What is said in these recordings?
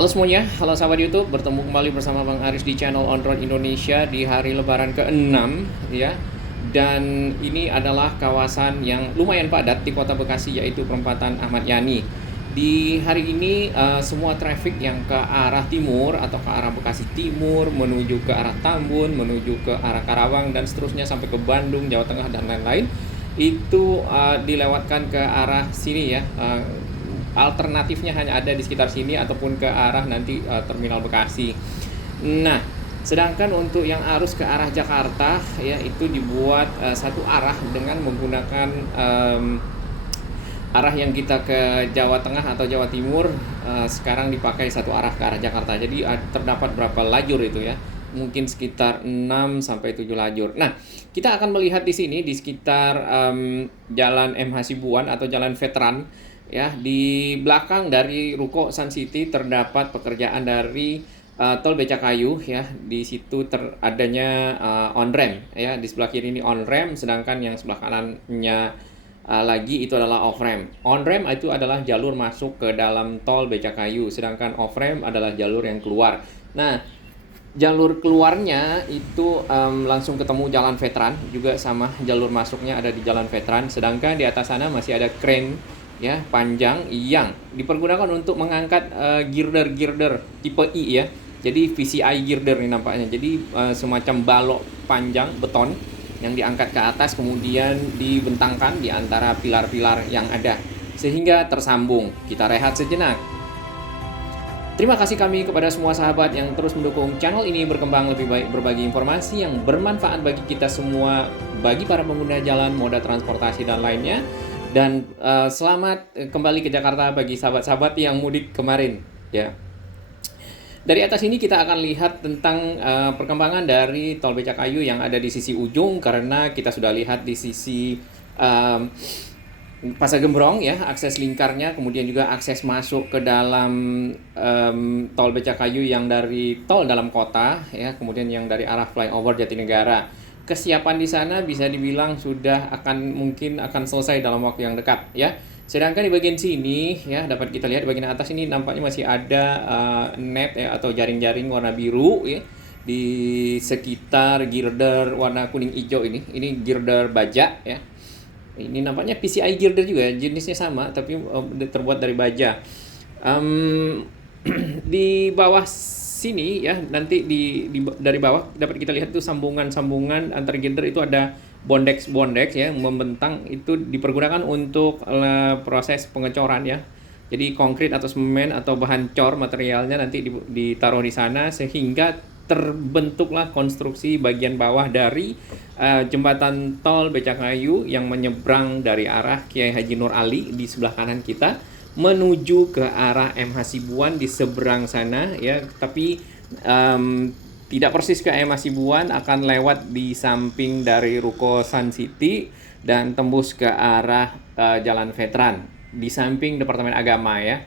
Halo semuanya, halo sahabat YouTube, bertemu kembali bersama Bang Aris di channel On Road Indonesia di hari lebaran ke-6 ya. Dan ini adalah kawasan yang lumayan padat di Kota Bekasi, yaitu perempatan Ahmad Yani. Di hari ini semua traffic yang ke arah timur atau ke arah Bekasi Timur, menuju ke arah Tambun, menuju ke arah Karawang dan seterusnya sampai ke Bandung, Jawa Tengah dan lain-lain itu dilewatkan ke arah sini ya. Alternatifnya hanya ada di sekitar sini ataupun ke arah nanti Terminal Bekasi. Nah, sedangkan untuk yang arus ke arah Jakarta ya itu dibuat satu arah dengan menggunakan arah yang kita ke Jawa Tengah atau Jawa Timur sekarang dipakai satu arah ke arah Jakarta. Jadi terdapat berapa lajur itu ya? Mungkin sekitar 6 sampai 7 lajur. Nah, kita akan melihat di sini di sekitar Jalan M Hasibuan atau Jalan Veteran ya, di belakang dari Ruko Sun City terdapat pekerjaan dari tol Becakayu ya. Di situ adanya on ramp ya. Di sebelah kiri ini on ramp, sedangkan yang sebelah kanannya lagi itu adalah off ramp. On ramp itu adalah jalur masuk ke dalam tol Becakayu, sedangkan off ramp adalah jalur yang keluar. Nah, jalur keluarnya itu langsung ketemu Jalan Veteran, juga sama jalur masuknya ada di Jalan Veteran, sedangkan di atas sana masih ada crane ya panjang yang dipergunakan untuk mengangkat girder tipe I ya. Jadi VCI girder ini nampaknya. Jadi semacam balok panjang beton yang diangkat ke atas kemudian dibentangkan di antara pilar-pilar yang ada sehingga tersambung. Kita rehat sejenak. Terima kasih kami kepada semua sahabat yang terus mendukung channel ini berkembang lebih baik, berbagi informasi yang bermanfaat bagi kita semua, bagi para pengguna jalan, moda transportasi dan lainnya. Dan selamat kembali ke Jakarta bagi sahabat-sahabat yang mudik kemarin ya. Dari atas ini kita akan lihat tentang perkembangan dari tol Becakayu yang ada di sisi ujung, karena kita sudah lihat di sisi Pasar Gembrong ya, akses lingkarnya, kemudian juga akses masuk ke dalam tol Becakayu yang dari tol dalam kota ya, kemudian yang dari arah flyover Jatinegara. Kesiapan di sana bisa dibilang sudah mungkin akan selesai dalam waktu yang dekat ya. Sedangkan di bagian sini ya, dapat kita lihat di bagian atas ini nampaknya masih ada net ya atau jaring-jaring warna biru ya di sekitar girder warna kuning hijau ini. Ini girder baja ya. Ini nampaknya PCI girder juga, jenisnya sama tapi terbuat dari baja. Di bawah sini ya, nanti dari bawah dapat kita lihat tuh sambungan antar girder itu ada bondex ya membentang, itu dipergunakan untuk proses pengecoran ya. Jadi konkrit atau semen atau bahan cor materialnya nanti ditaruh di sana sehingga terbentuklah konstruksi bagian bawah dari jembatan tol Becakayu yang menyeberang dari arah Kiai Haji Nur Ali di sebelah kanan kita menuju ke arah M Hasibuan di seberang sana ya, tapi tidak persis ke M Hasibuan, akan lewat di samping dari Ruko Sun City dan tembus ke arah Jalan Veteran di samping Departemen Agama ya.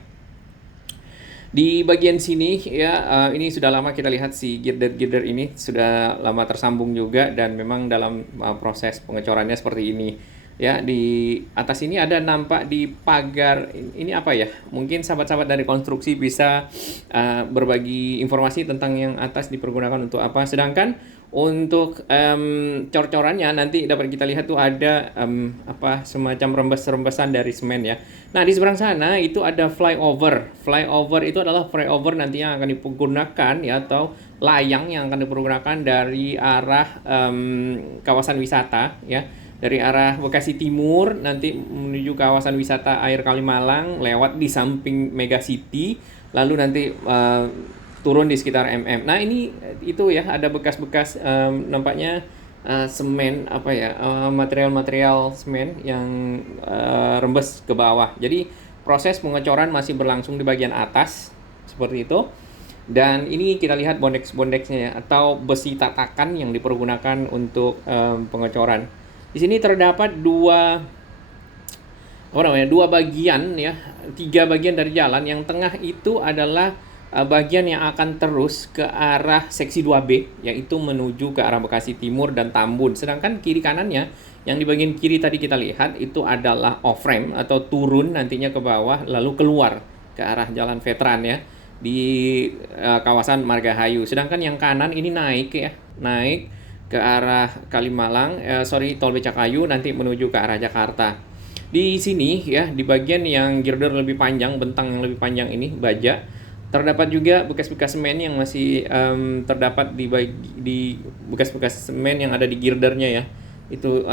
Di bagian sini ya, ini sudah lama kita lihat si girder ini sudah lama tersambung juga, dan memang dalam proses pengecorannya seperti ini. Ya, di atas ini ada nampak di pagar ini apa ya? Mungkin sahabat-sahabat dari konstruksi bisa berbagi informasi tentang yang atas dipergunakan untuk apa. Sedangkan untuk cor-corannya nanti dapat kita lihat tuh ada semacam rembesan dari semen ya. Nah, di seberang sana itu ada flyover. Flyover itu adalah flyover nanti yang akan digunakan ya, atau layang yang akan dipergunakan dari arah kawasan wisata ya. Dari arah Bekasi Timur nanti menuju kawasan wisata air Kalimalang lewat di samping Mega City, lalu nanti turun di sekitar MM. Nah, ini itu ya, ada bekas-bekas nampaknya semen material-material semen yang rembes ke bawah. Jadi proses pengecoran masih berlangsung di bagian atas seperti itu. Dan ini kita lihat bondex-bondexnya ya, atau besi tatakan yang dipergunakan untuk pengecoran. Di sini terdapat dua bagian ya, 3 bagian dari jalan. Yang tengah itu adalah bagian yang akan terus ke arah seksi 2B, yaitu menuju ke arah Bekasi Timur dan Tambun. Sedangkan kiri kanannya, yang di bagian kiri tadi kita lihat itu adalah off ramp atau turun nantinya ke bawah lalu keluar ke arah Jalan Veteran ya. di kawasan Margahayu. Sedangkan yang kanan ini naik ya, naik ke arah Kalimalang, Tol Becakayu nanti menuju ke arah Jakarta. Di sini ya, di bagian yang girder lebih panjang, bentang yang lebih panjang ini, baja, terdapat juga bekas-bekas semen yang masih terdapat di bekas-bekas semen yang ada di girdernya ya. Itu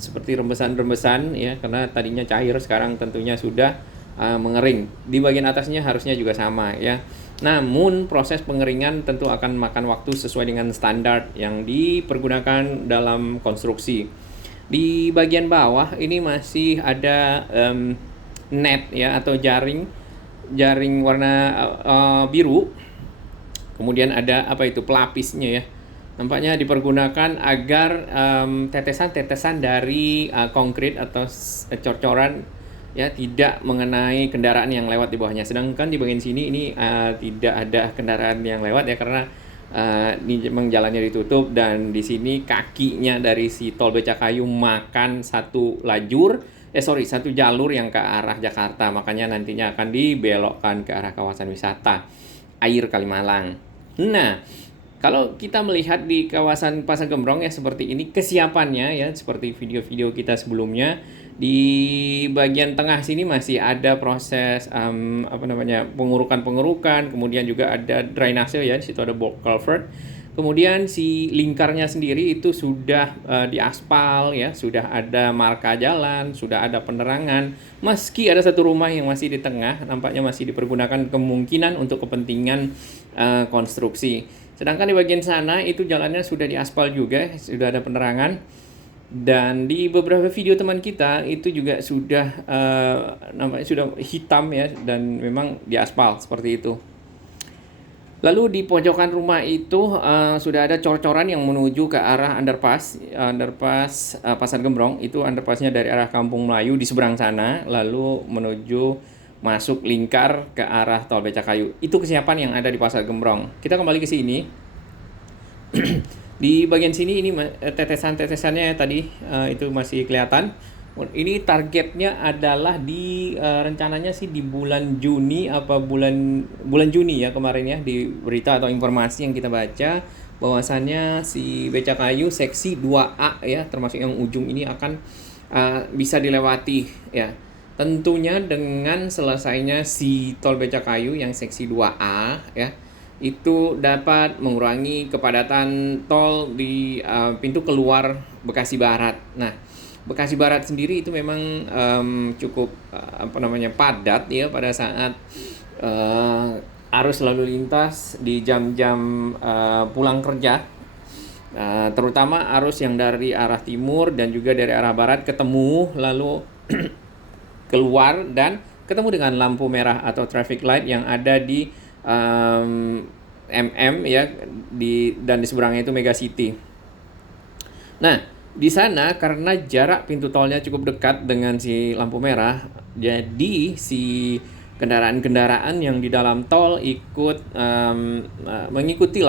seperti rembesan-rembesan ya, karena tadinya cair, sekarang tentunya sudah mengering. Di bagian atasnya harusnya juga sama ya. Namun proses pengeringan tentu akan makan waktu sesuai dengan standar yang dipergunakan dalam konstruksi. Di bagian bawah ini masih ada net ya, atau jaring warna biru. Kemudian ada apa itu, pelapisnya ya. Nampaknya dipergunakan agar tetesan-tetesan dari konkrit atau cor-coran ya tidak mengenai kendaraan yang lewat di bawahnya. Sedangkan di bagian sini ini tidak ada kendaraan yang lewat ya, karena ini memang jalannya ditutup, dan di sini kakinya dari si tol Becakayu makan satu jalur yang ke arah Jakarta, makanya nantinya akan dibelokkan ke arah kawasan wisata air Kalimalang. Nah, kalau kita melihat di kawasan Pasar Gembrong ya seperti ini kesiapannya ya, seperti video-video kita sebelumnya. Di bagian tengah sini masih ada proses pengurukan, kemudian juga ada drainase ya, di situ ada box culvert. Kemudian si lingkarnya sendiri itu sudah diaspal ya, sudah ada marka jalan, sudah ada penerangan. Meski ada satu rumah yang masih di tengah, nampaknya masih dipergunakan kemungkinan untuk kepentingan konstruksi. Sedangkan di bagian sana itu jalannya sudah diaspal juga, sudah ada penerangan. Dan di beberapa video teman kita itu juga sudah namanya sudah hitam ya, dan memang diaspal seperti itu. Lalu di pojokan rumah itu sudah ada cor-coran yang menuju ke arah underpass Pasar Gembrong. Itu underpassnya dari arah Kampung Melayu di seberang sana, lalu menuju masuk lingkar ke arah tol Becakayu. Itu kesiapan yang ada di Pasar Gembrong. Kita kembali ke sini. Di bagian sini ini tetesan-tetesannya tadi itu masih kelihatan. Ini targetnya adalah di rencananya sih di bulan Juni bulan Juni ya kemarin ya, di berita atau informasi yang kita baca bahwasannya si Becakayu seksi 2A ya, termasuk yang ujung ini akan bisa dilewati ya. Tentunya dengan selesainya si tol Becakayu yang seksi 2A ya, itu dapat mengurangi kepadatan tol di pintu keluar Bekasi Barat. Nah, Bekasi Barat sendiri itu memang cukup padat ya pada saat arus lalu lintas di jam-jam pulang kerja, terutama arus yang dari arah timur dan juga dari arah barat ketemu, lalu keluar dan ketemu dengan lampu merah atau traffic light yang ada di ya dan di seberangnya itu Mega City. Nah, di sana karena jarak pintu tolnya cukup dekat dengan si lampu merah, jadi si kendaraan-kendaraan yang di dalam tol ikut mengikuti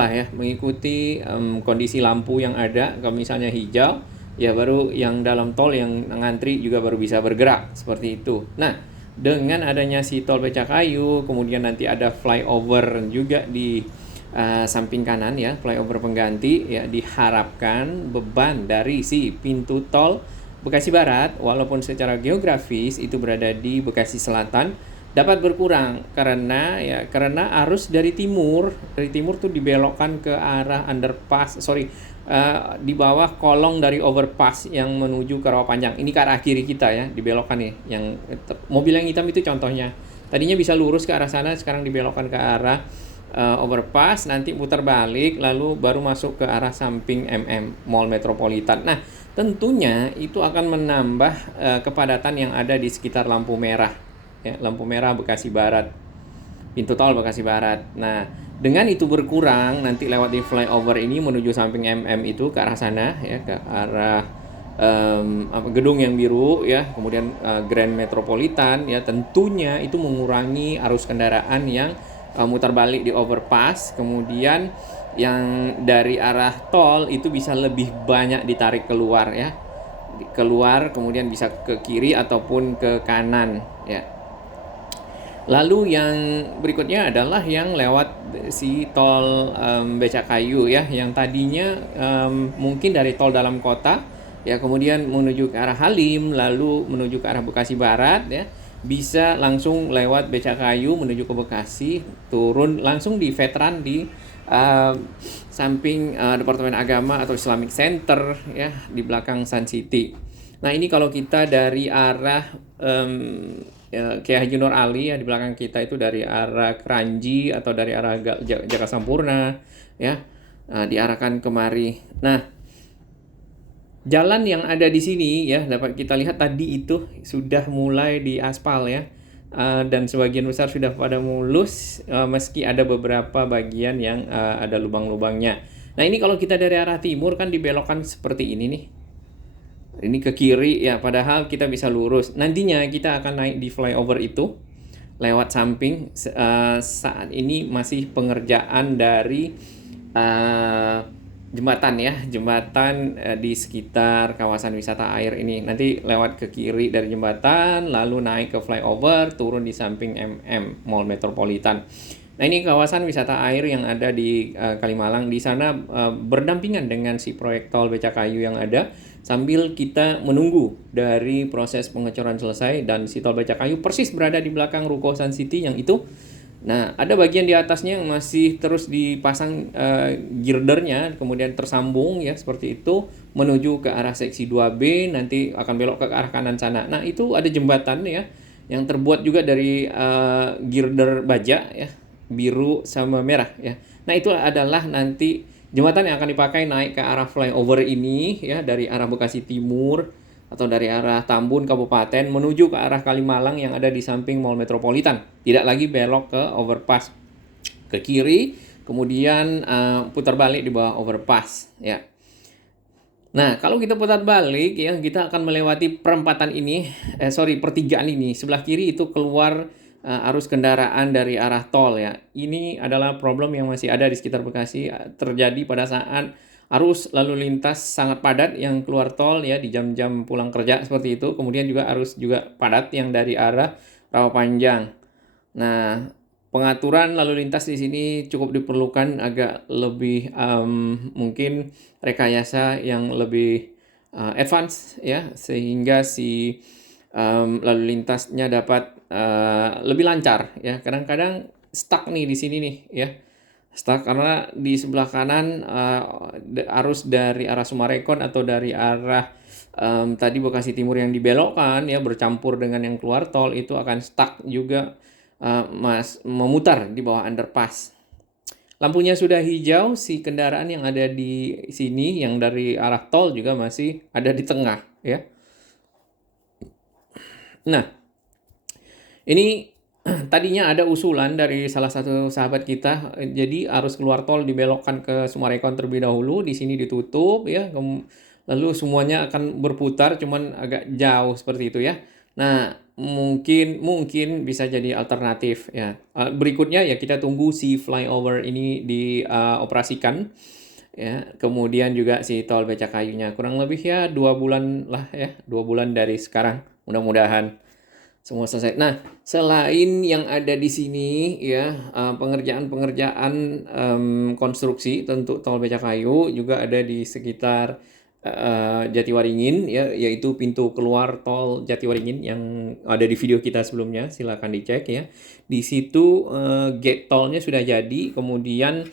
kondisi lampu yang ada. Kalau misalnya hijau, ya baru yang dalam tol yang ngantri juga baru bisa bergerak seperti itu. Nah, dengan adanya si tol Becakayu, kemudian nanti ada flyover juga di samping kanan ya, flyover pengganti ya, diharapkan beban dari si pintu tol Bekasi Barat walaupun secara geografis itu berada di Bekasi Selatan dapat berkurang karena arus dari timur tuh dibelokkan ke arah underpass, di bawah kolong dari overpass yang menuju ke Rawapanjang. Ini ke arah kiri kita ya, dibelokkan nih. Yang mobil yang hitam itu contohnya. Tadinya bisa lurus ke arah sana, sekarang dibelokkan ke arah overpass, nanti putar balik, lalu baru masuk ke arah samping Mall Metropolitan. Nah, tentunya itu akan menambah kepadatan yang ada di sekitar lampu merah. Ya, lampu merah Bekasi Barat, pintu tol Bekasi Barat. Nah, dengan itu berkurang, nanti lewat di flyover ini menuju samping itu ke arah sana ya, ke arah gedung yang biru ya, kemudian Grand Metropolitan ya, tentunya itu mengurangi arus kendaraan yang mutar balik di overpass, kemudian yang dari arah tol itu bisa lebih banyak ditarik keluar ya, kemudian bisa ke kiri ataupun ke kanan ya. Lalu yang berikutnya adalah yang lewat si tol Becakayu ya, yang tadinya mungkin dari tol dalam kota ya, kemudian menuju ke arah Halim, lalu menuju ke arah Bekasi Barat ya, bisa langsung lewat Becakayu menuju ke Bekasi, turun langsung di veteran di samping Departemen Agama atau Islamic Center ya, di belakang Sun City. Nah ini kalau kita dari arah Kiai Haji Nur Ali ya, di belakang kita itu dari arah Keranji atau dari arah Jaka Sampurna ya, diarahkan kemari. Nah jalan yang ada di sini ya, dapat kita lihat tadi itu sudah mulai diaspal ya, dan sebagian besar sudah pada mulus, meski ada beberapa bagian yang ada lubang-lubangnya. Nah ini kalau kita dari arah timur kan dibelokkan seperti ini nih. Ini ke kiri ya, padahal kita bisa lurus. Nantinya kita akan naik di flyover itu lewat samping. Saat ini masih pengerjaan dari jembatan ya, jembatan di sekitar kawasan wisata air ini. Nanti lewat ke kiri dari jembatan, lalu naik ke flyover, turun di samping Mall Metropolitan. Nah ini kawasan wisata air yang ada di Kalimalang. Di sana berdampingan dengan si proyek tol Becakayu yang ada, sambil kita menunggu dari proses pengecoran selesai, dan si tol Becakayu persis berada di belakang Ruko Sun City yang itu. Nah ada bagian di atasnya yang masih terus dipasang girdernya, kemudian tersambung ya seperti itu menuju ke arah seksi 2B, nanti akan belok ke arah kanan sana. Nah itu ada jembatan ya yang terbuat juga dari girder baja ya, biru sama merah ya. Nah itu adalah nanti jembatan yang akan dipakai naik ke arah flyover ini ya, dari arah Bekasi Timur atau dari arah Tambun Kabupaten menuju ke arah Kalimalang yang ada di samping Mall Metropolitan. Tidak lagi belok ke overpass ke kiri, kemudian putar balik di bawah overpass ya. Nah, kalau kita putar balik ya, kita akan melewati perempatan ini, pertigaan ini. Sebelah kiri itu keluar arus kendaraan dari arah tol ya. Ini adalah problem yang masih ada di sekitar Bekasi, terjadi pada saat arus lalu lintas sangat padat yang keluar tol ya di jam-jam pulang kerja seperti itu. Kemudian juga arus juga padat yang dari arah Rawapanjang. Nah, pengaturan lalu lintas di sini cukup diperlukan, agak lebih mungkin rekayasa yang lebih advance ya, sehingga si lalu lintasnya dapat lebih lancar ya. Kadang-kadang stuck nih di sini nih ya. Stuck karena di sebelah kanan arus dari arah Sumarekon atau dari arah tadi Bekasi Timur yang dibelokkan ya, bercampur dengan yang keluar tol, itu akan stuck juga, memutar di bawah underpass. Lampunya sudah hijau, si kendaraan yang ada di sini yang dari arah tol juga masih ada di tengah ya. Nah, ini tadinya ada usulan dari salah satu sahabat kita, jadi arus keluar tol dibelokkan ke Sumarekon terlebih dahulu, di sini ditutup ya, lalu semuanya akan berputar, cuman agak jauh seperti itu ya. Nah, mungkin bisa jadi alternatif ya. Berikutnya ya kita tunggu si flyover ini dioperasikan ya, kemudian juga si tol Becakayunya, kurang lebih ya 2 bulan lah ya, 2 bulan dari sekarang, mudah-mudahan semua selesai. Nah, selain yang ada di sini ya, pengerjaan-pengerjaan konstruksi tentu tol Becakayu juga ada di sekitar Jatiwaringin ya, yaitu pintu keluar tol Jatiwaringin yang ada di video kita sebelumnya, silakan dicek ya. Di situ gate tolnya sudah jadi, kemudian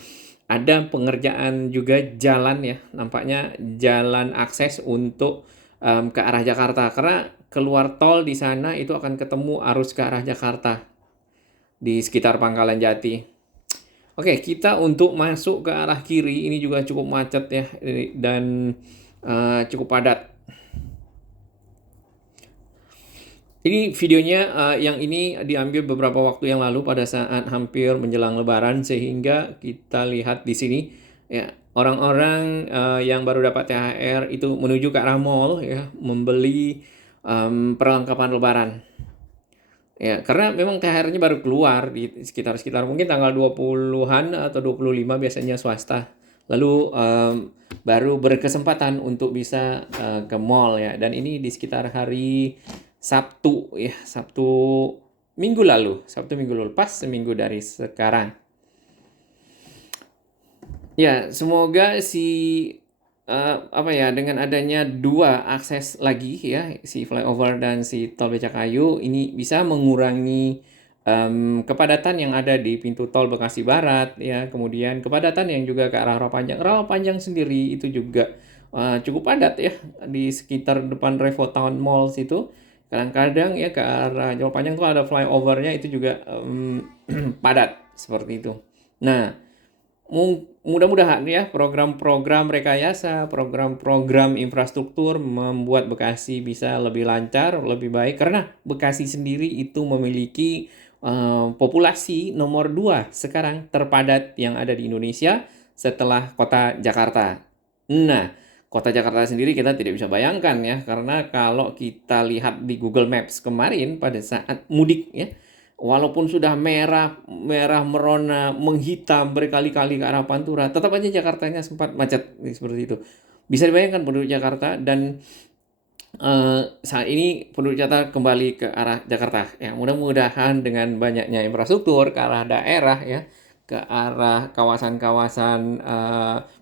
ada pengerjaan juga jalan ya, nampaknya jalan akses untuk ke arah Jakarta, karena keluar tol di sana itu akan ketemu arus ke arah Jakarta di sekitar Pangkalan Jati. Oke, kita untuk masuk ke arah kiri ini juga cukup macet ya, dan cukup padat. Ini videonya yang ini diambil beberapa waktu yang lalu pada saat hampir menjelang Lebaran, sehingga kita lihat di sini ya, orang-orang yang baru dapat THR itu menuju ke arah mall ya, membeli perlengkapan Lebaran. Ya, karena memang THR-nya baru keluar di sekitar mungkin tanggal 20-an atau 25 biasanya swasta. Lalu baru berkesempatan untuk bisa ke mall ya. Dan ini di sekitar hari Sabtu ya, Sabtu minggu lalu, Sabtu minggu lalu, pas seminggu dari sekarang. Ya, semoga apa ya, dengan adanya dua akses lagi ya, si flyover dan si tol Becakayu ini bisa mengurangi kepadatan yang ada di pintu tol Bekasi Barat ya, kemudian kepadatan yang juga ke arah Rawapanjang. Rawapanjang sendiri itu juga cukup padat ya di sekitar depan Revo Town Mall situ. Kadang-kadang ya ke arah Jawa Panjang tuh ada flyovernya itu juga padat seperti itu. Nah, mudah-mudahan ya program-program rekayasa, program-program infrastruktur membuat Bekasi bisa lebih lancar, lebih baik karena Bekasi sendiri itu memiliki populasi nomor 2 sekarang terpadat yang ada di Indonesia setelah kota Jakarta. Nah, kota Jakarta sendiri kita tidak bisa bayangkan ya karena kalau kita lihat di Google Maps kemarin pada saat mudik ya, walaupun sudah merah merona, menghitam berkali-kali ke arah Pantura, tetap aja Jakartanya sempat macet seperti itu. Bisa dibayangkan penduduk Jakarta dan saat ini penduduk Jakarta kembali ke arah Jakarta. Ya, mudah-mudahan dengan banyaknya infrastruktur ke arah daerah ya, ke arah kawasan-kawasan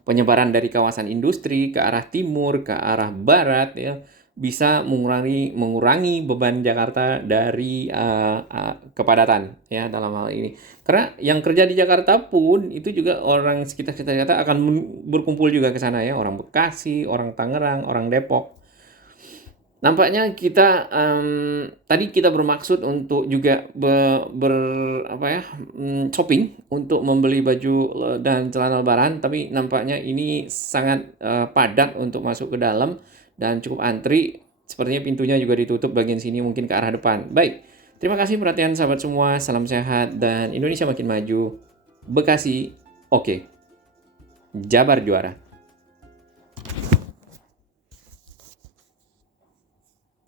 penyebaran dari kawasan industri ke arah timur, ke arah barat ya, bisa mengurangi beban Jakarta dari kepadatan ya dalam hal ini. Karena yang kerja di Jakarta pun itu juga orang sekitar Jakarta akan berkumpul juga ke sana ya, orang Bekasi, orang Tangerang, orang Depok. Nampaknya kita tadi kita bermaksud untuk juga shopping untuk membeli baju dan celana lebaran, tapi nampaknya ini sangat padat untuk masuk ke dalam dan cukup antri. Sepertinya pintunya juga ditutup bagian sini mungkin ke arah depan. Baik, terima kasih perhatian sahabat semua. Salam sehat dan Indonesia makin maju. Bekasi, oke. Jabar juara.